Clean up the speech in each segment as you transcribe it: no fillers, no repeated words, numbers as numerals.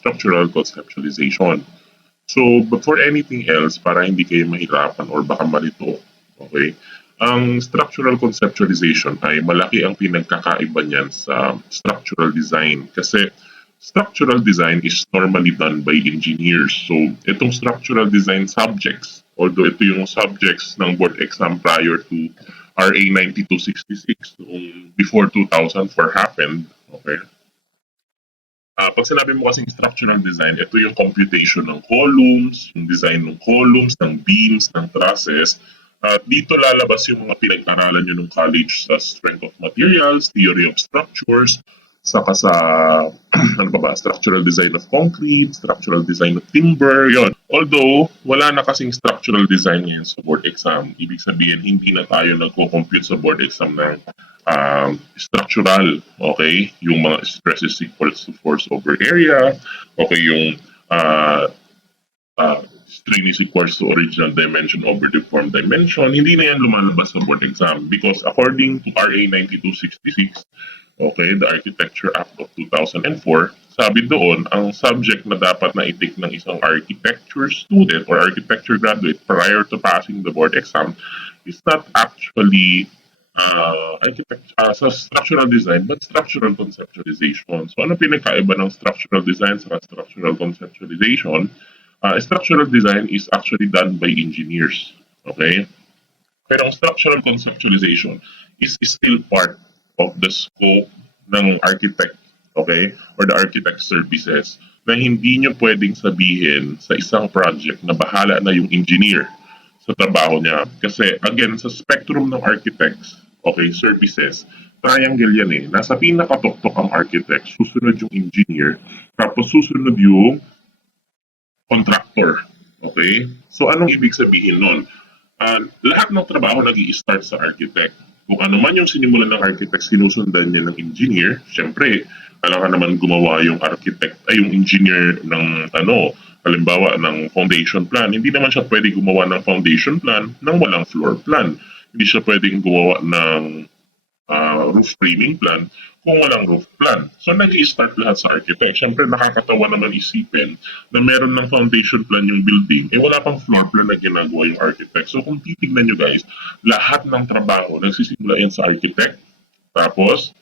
structural conceptualization. So, before anything else, para hindi kayo mahirapan or baka malito, okay, ang structural conceptualization ay malaki ang pinagkakaiba niyan sa structural design. Kasi structural design is normally done by engineers. So, itong structural design subjects, although ito yung subjects ng board exam prior to RA 9266, before 2004 happened, okay, pag sinabi mo kasing structural design, ito yung computation ng columns, yung design ng columns, ng beams, ng trusses. At dito lalabas yung mga pinag-aralan nyo ng college sa strength of materials, theory of structures, saka sa ano ba, structural design of concrete, structural design of timber, yon. Although, wala na kasing structural design ngayon sa board exam. Ibig sabihin, hindi na tayo nagko-compute sa board exam ng structural, okay? Yung mga stresses equals to force over area, okay, yung strain is equals to original dimension over deformed dimension. Hindi na yan lumalabas sa board exam because according to RA 9266, okay, the Architecture Act of 2004, sabi doon, ang subject na dapat na itik ng isang architecture student or architecture graduate prior to passing the board exam is not actually sa structural design but structural conceptualization. So ano pinagkaiba ng structural design sa structural conceptualization? Structural design is actually done by engineers. Okay? Pero ang structural conceptualization is still part of the scope ng architect, okay, or the architect services na hindi nyo pwedeng sabihin sa isang project na bahala na yung engineer sa trabaho niya. Kasi again, sa spectrum ng architects, okay, services, triangle yan eh. Nasa pinakatuktok ang architect, susunod yung engineer, tapos susunod yung contractor. Okay? So anong ibig sabihin nun? Lahat ng trabaho nag-i-start sa architect. Kung ano man yung sinimulan ng architect, sinusundan niya ng engineer. Siyempre, kailangan naman gumawa yung architect, ay yung engineer ng halimbawa ng foundation plan. Hindi naman siya pwede gumawa ng foundation plan nang walang floor plan. Hindi siya pwedeng gumawa ng roof framing plan kung walang roof plan. So nag-i-start lahat sa architect. Siyempre nakakatawa naman isipin na meron ng foundation plan yung building, wala pang floor plan na ginagawa yung architect. So kung titignan nyo guys, lahat ng trabaho nagsisimula yan sa architect, tapos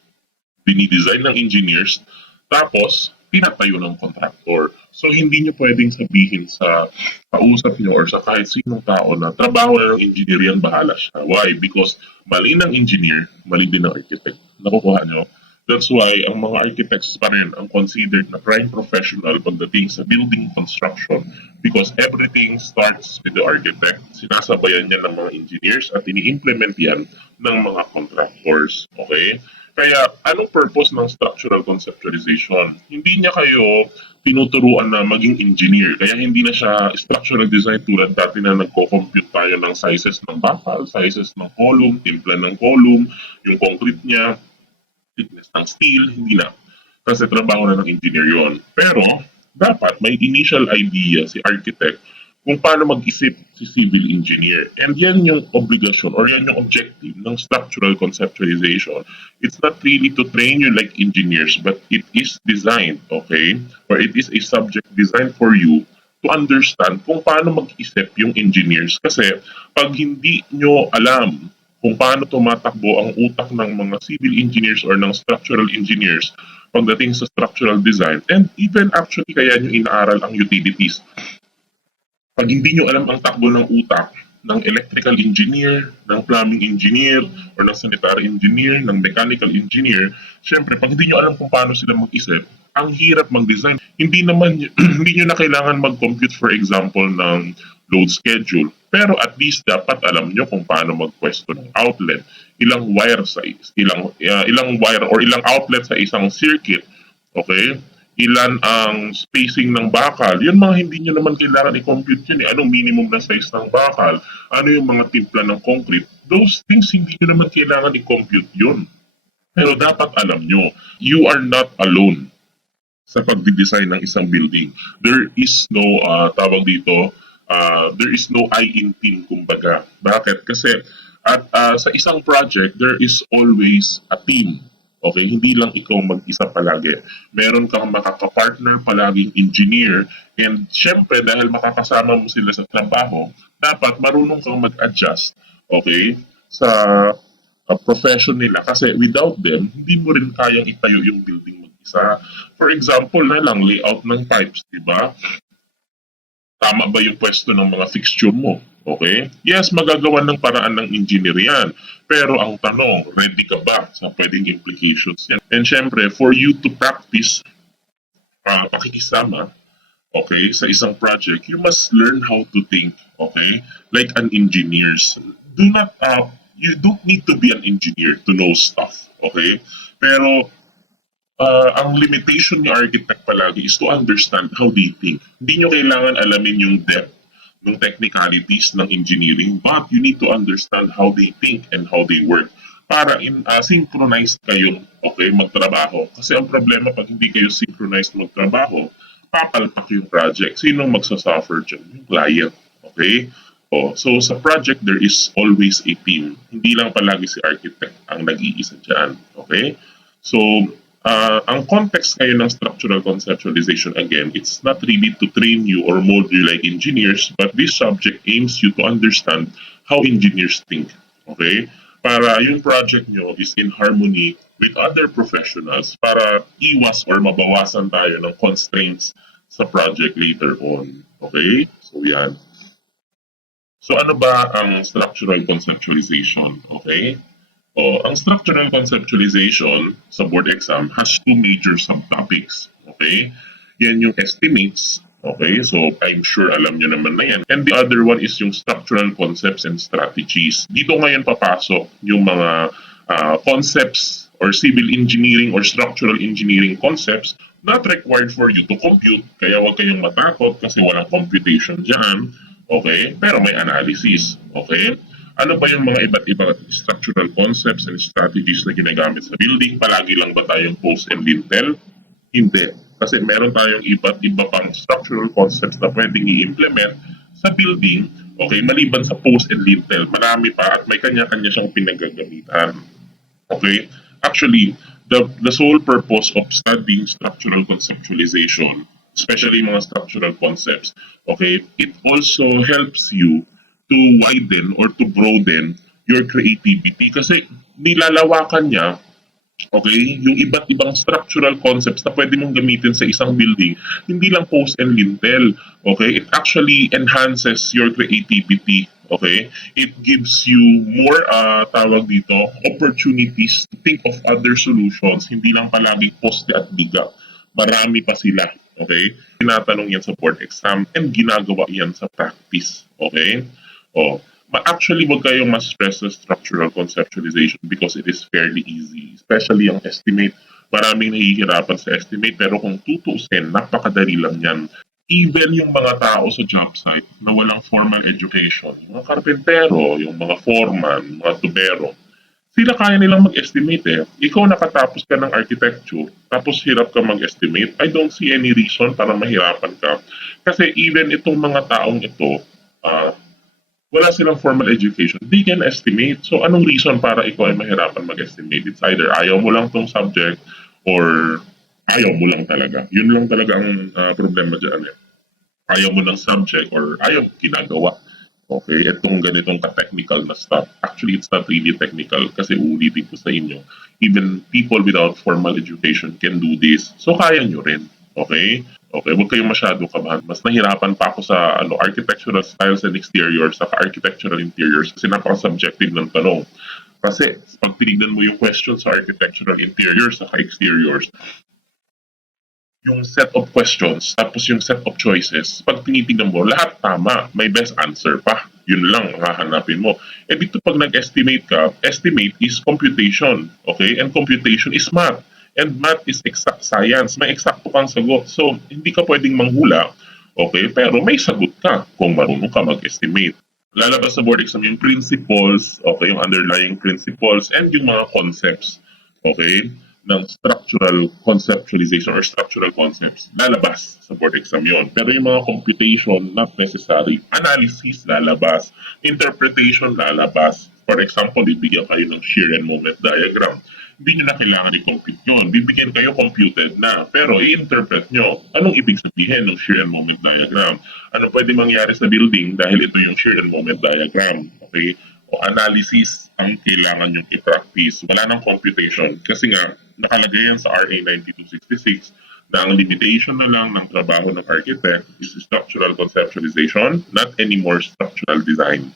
dinidesign ng engineers, tapos pinatayo ng contractor. So hindi nyo pwedeng sabihin sa kausap nyo or sa kahit sinong tao na trabaho ng engineer yan, bahala siya. Why? Because mali ng engineer, mali din ng architect. Nakukuha nyo? That's why ang mga architects pa rin ang considered na prime professional pagdating sa building construction because everything starts with the architect. Sinasabayan niya ng mga engineers at ini-implement yan ng mga contractors. Okay? Kaya, anong purpose ng structural conceptualization? Hindi niya kayo tinuturuan na maging engineer. Kaya hindi na siya structural design tulad dati na nagko-compute tayo ng sizes ng bakal, sizes ng column, timpla ng column, yung concrete niya, thickness ng steel, hindi na. Kasi trabaho na ng engineer yon. Pero, dapat may initial idea si architect kung paano mag-isip si civil engineer. And yan yung obligasyon or yan yung objective ng structural conceptualization. It's not really to train you like engineers, but it is designed, okay? Or it is a subject designed for you to understand kung paano mag-isip yung engineers. Kasi pag hindi nyo alam kung paano tumatakbo ang utak ng mga civil engineers or ng structural engineers pagdating sa structural design, and even actually kaya nyo inaaral ang utilities. Pag hindi nyo alam ang takbo ng utak ng electrical engineer, ng plumbing engineer, or ng sanitary engineer, ng mechanical engineer, syempre, pag hindi nyo alam kung paano sila mag-isip, ang hirap mag-design. Hindi hindi nyo na kailangan mag-compute, for example, ng load schedule. Pero at least dapat alam nyo kung paano mag-pwesto ng outlet. Ilang wire sa ilang wire or ilang outlet sa isang circuit. Okay? Ilan ang spacing ng bakal. Yun mga hindi nyo naman kailangan i-compute yun eh. Anong minimum na size ng bakal? Ano yung mga timpla ng concrete? Those things hindi nyo naman kailangan i-compute yun. Pero dapat alam nyo, you are not alone sa pag-design ng isang building. There is no, there is no I in team, kumbaga. Bakit? Kasi sa isang project, there is always a team. Okay, hindi lang ikaw mag-isa palagi. Meron kang makakapartner palaging engineer, and syempre dahil makakasama mo sila sa trabaho, dapat marunong kang mag-adjust, okay, sa profession nila, kasi without them, hindi mo rin kayang itayo yung building mag-isa. For example na lang, layout ng pipes, di ba? Tama ba yung pwesto ng mga fixture mo? Okay? Yes, magagawa ng paraan ng engineer yan. Pero ang tanong, ready ka ba sa pwedeng implications yan? And syempre, for you to practice pakikisama, okay, sa isang project, you must learn how to think, okay? Like an engineers. You don't need to be an engineer to know stuff, okay? Pero ang limitation ni architect palagi is to understand how they think. Hindi nyo kailangan alamin yung depth ng technicalities ng engineering, but you need to understand how they think and how they work para synchronized kayo, okay, magtrabaho. Kasi ang problema pag hindi kayo synchronized magtrabaho, papalpak yung project. Sino magsasuffer dyan? Yung client. Okay? So sa project, there is always a team. Hindi lang palagi si architect ang nag-iisa dyan. Okay? So, ang context ngayon ng structural conceptualization, again, it's not really to train you or mold you like engineers, but this subject aims you to understand how engineers think. Okay? Para yung project nyo is in harmony with other professionals para iwas or mabawasan tayo ng constraints sa project later on. Okay? So, yan. So, ano ba ang structural conceptualization? Okay? Ang structural conceptualization sa board exam has two major subtopics. Okay? Yan yung estimates. Okay? So, I'm sure alam nyo naman na yan. And the other one is yung structural concepts and strategies. Dito ngayon papasok yung mga concepts or civil engineering or structural engineering concepts not required for you to compute. Kaya huwag kayong matakot kasi walang computation dyan. Okay? Pero may analysis. Okay? Ano ba yung mga iba't ibang structural concepts and strategies na ginagamit sa building? Palagi lang ba tayong post and lintel? Hindi. Kasi meron tayong iba't iba pang structural concepts na pwedeng i-implement sa building. Okay, maliban sa post and lintel, marami pa at may kanya-kanya siyang pinagagamitan. Okay? Actually, the sole purpose of studying structural conceptualization, especially mga structural concepts, okay, it also helps you to widen or to broaden your creativity kasi nilalawakan niya, okay, yung iba't ibang structural concepts na pwede mong gamitin sa isang building, hindi lang post and lintel, okay? It actually enhances your creativity, okay? It gives you more, tawag dito, opportunities to think of other solutions, hindi lang palagi poste at biga. Marami pa sila, okay? Tinatanong yan sa board exam and ginagawa yan sa practice, okay? Actually, wag kayong mas stress sa structural conceptualization because it is fairly easy. Especially ang estimate. Maraming nahihirapan sa estimate pero kung tutuusin, napakadali lang yan. Even yung mga tao sa job site na walang formal education, yung mga karpentero, yung mga foreman, mga tubero, sila kaya nilang mag-estimate eh. Ikaw nakatapos ka ng architecture, tapos hirap ka mag-estimate, I don't see any reason para mahirapan ka. Kasi even itong mga taong ito, wala silang formal education, they can estimate. So, anong reason para ikaw ay mahirapan mag-estimate? It's either ayaw mo lang tong subject or ayaw mo lang talaga. Yun lang talaga ang problema dyan. Ayaw mo ng subject or ayaw mo ginagawa. Okay, itong ganitong ka-technical na stuff. Actually, it's not really technical kasi uulitin ko sa inyo. Even people without formal education can do this. So, kaya nyo rin. Okay? Okay, huwag kayong masyado kabahan. Mas nahirapan pa ako sa architectural styles and exteriors, saka architectural interiors kasi napaka-subjective ng tanong. Kasi pag tinignan mo yung questions sa architectural interiors saka exteriors, yung set of questions, tapos yung set of choices, pag tinitingnan mo, lahat tama, may best answer pa. Yun lang ang hahanapin mo. Eh dito pag nag-estimate ka, estimate is computation, okay? And computation is math. And math is exact science. May eksakto kang sagot. So, hindi ka pwedeng manghula, okay? Pero may sagot ka kung marunong ka mag-estimate. Lalabas sa board exam yung principles, okay? Yung underlying principles and yung mga concepts, okay? Ng structural conceptualization or structural concepts. Lalabas sa board exam yun. Pero yung mga computation, not necessary. Analysis, lalabas. Interpretation, lalabas. For example, ibigyan kayo ng shear and moment diagram. hindi nyo na kailangan i-compute yun. Bibigyan kayo computed na. Pero i-interpret nyo, anong ibig sabihin ng shear and moment diagram? Ano pwede mangyari sa building dahil ito yung shear and moment diagram? Okay? O analysis ang kailangan nyo i-practice. Wala nang computation. Kasi nga, nakalagay yan sa RA 9266 na ang limitation na lang ng trabaho ng architect is structural conceptualization, not anymore structural design.